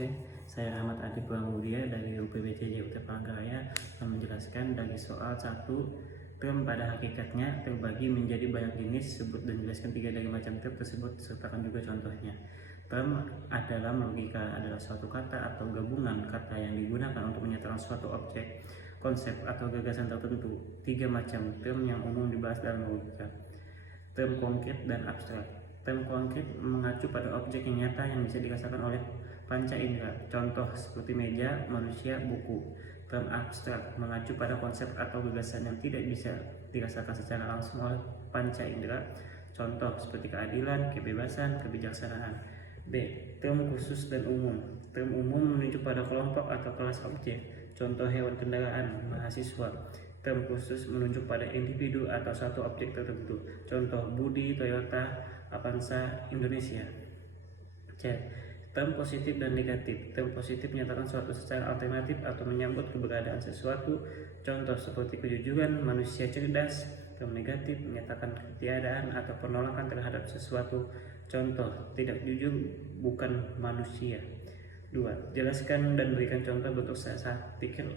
Oke, saya Rahmat Adi Pramudia dari UPBCJ UT Palangkaraya yang menjelaskan dari soal 1. Term pada hakikatnya terbagi menjadi banyak jenis, sebut dan jelaskan 3 dari macam term tersebut, sertakan juga contohnya. Term dalam logika adalah suatu kata atau gabungan kata yang digunakan untuk menyatakan suatu objek, konsep, atau gagasan tertentu. 3 macam term yang umum dibahas dalam logika. Term konkret dan abstrak. Term konkret mengacu pada objek yang nyata yang bisa dirasakan oleh panca indera, contoh seperti meja, manusia, buku. Term abstrak mengacu pada konsep atau gagasan yang tidak bisa dirasakan secara langsung oleh panca indera, contoh seperti keadilan, kebebasan, kebijaksanaan. B. Term khusus dan umum. Term umum menunjuk pada kelompok atau kelas objek, contoh hewan kendaraan, mahasiswa. Term khusus menunjuk pada individu atau satu objek tertentu, contoh Budi, Toyota, Avanza, Indonesia. C. Term positif dan negatif. Term positif menyatakan suatu secara alternatif atau menyambut keberadaan sesuatu, contoh seperti kejujuran, manusia cerdas. Term negatif menyatakan ketiadaan atau penolakan terhadap sesuatu, contoh tidak jujur, bukan manusia. 2. Jelaskan dan berikan contoh bentuk sesat pikir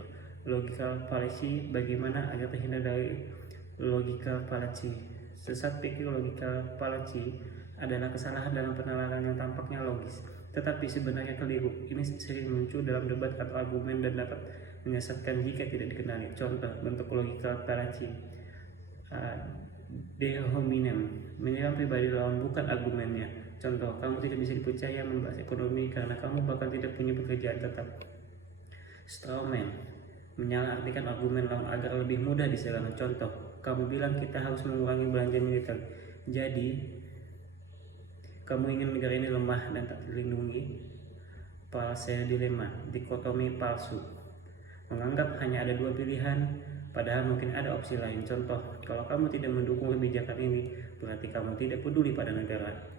logical fallacy. Bagaimana agar terhindar dari logical fallacy? Sesat pikir logical fallacy adalah kesalahan dalam penalaran yang tampaknya logis, tetapi sebenarnya keliru. Ini sering muncul dalam debat atau argumen dan dapat menyesatkan jika tidak dikenali. Contoh bentuk logical fallacy: de hominem, menyerang pribadi lawan bukan argumennya. Contoh, kamu tidak bisa dipercaya membahas ekonomi karena kamu bahkan tidak punya pekerjaan tetap. Strawman, menyalahartikan argumen lawan agar lebih mudah diserang. Contoh, kamu bilang kita harus mengurangi belanja militer, jadi kamu ingin negara ini lemah dan tak dilindungi. False dilema, dikotomi palsu, menganggap hanya ada 2 pilihan, padahal mungkin ada opsi lain. Contoh, kalau kamu tidak mendukung kebijakan ini, berarti kamu tidak peduli pada negara.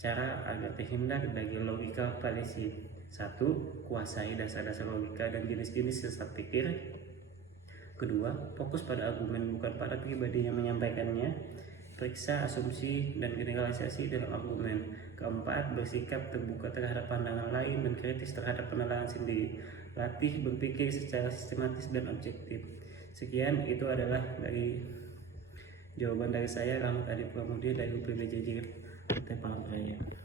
Cara agar terhindar dari logical fallacy: 1. Kuasai dasar-dasar logika dan jenis-jenis sesat pikir. 2. Fokus pada argumen bukan pada pribadi yang menyampaikannya. Periksa asumsi dan generalisasi dalam argumen. 4. Bersikap terbuka terhadap pandangan lain dan kritis terhadap penilaian sendiri. Latih berpikir secara sistematis dan objektif. Sekian, itu adalah dari jawaban dari saya, Rahmat Adi Pramudia dari UPBJJ UT Palangkaraya.